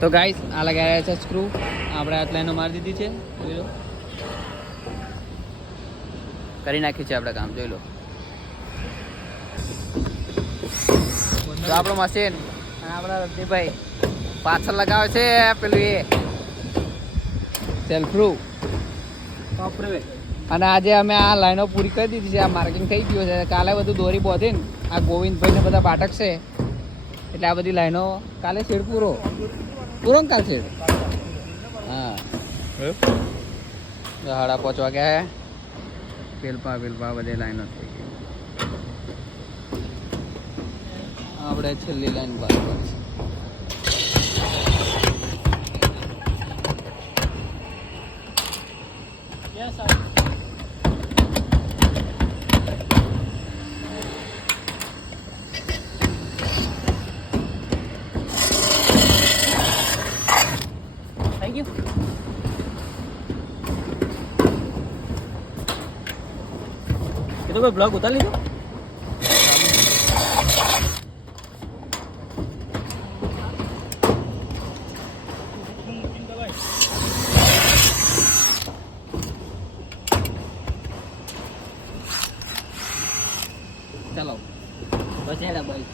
તો ગાઈસ આ લગાવ્યા છે સ્ક્રૂ, આપણે આ લાઈનો મારી દીધી છે, જોઈ લો. કરી નાખ્યું છે આપણે કામ, જોઈ લો. તો આપણો મશીન અને આપણા રજનીભાઈ પાછળ લગાવે છે પેલું એ સેલ્ફ પ્રૂફ. અને આજે અમે આ લાઈનો પૂરી કરી દીધી છે, આ માર્કિંગ થઈ ગયું છે. કાલે બધું દોરી બોધી ને આ ગોવિંદભાઈ ને બધા બાટક છે એટલે આ બધી લાઈનો કાલે શેડ પૂરો ને કાલ શેડ. હા 5:30 વાગ્યા હે. પેલપા બધી લાઈનો થઈ ગઈ. આપણે છેલ્લી લાઈન બાકી છે. થઈ ગયું. એ તો કોઈ બ્લોગ ઉતારી લીધો. ચાલો બસ હેડા ભાઈ.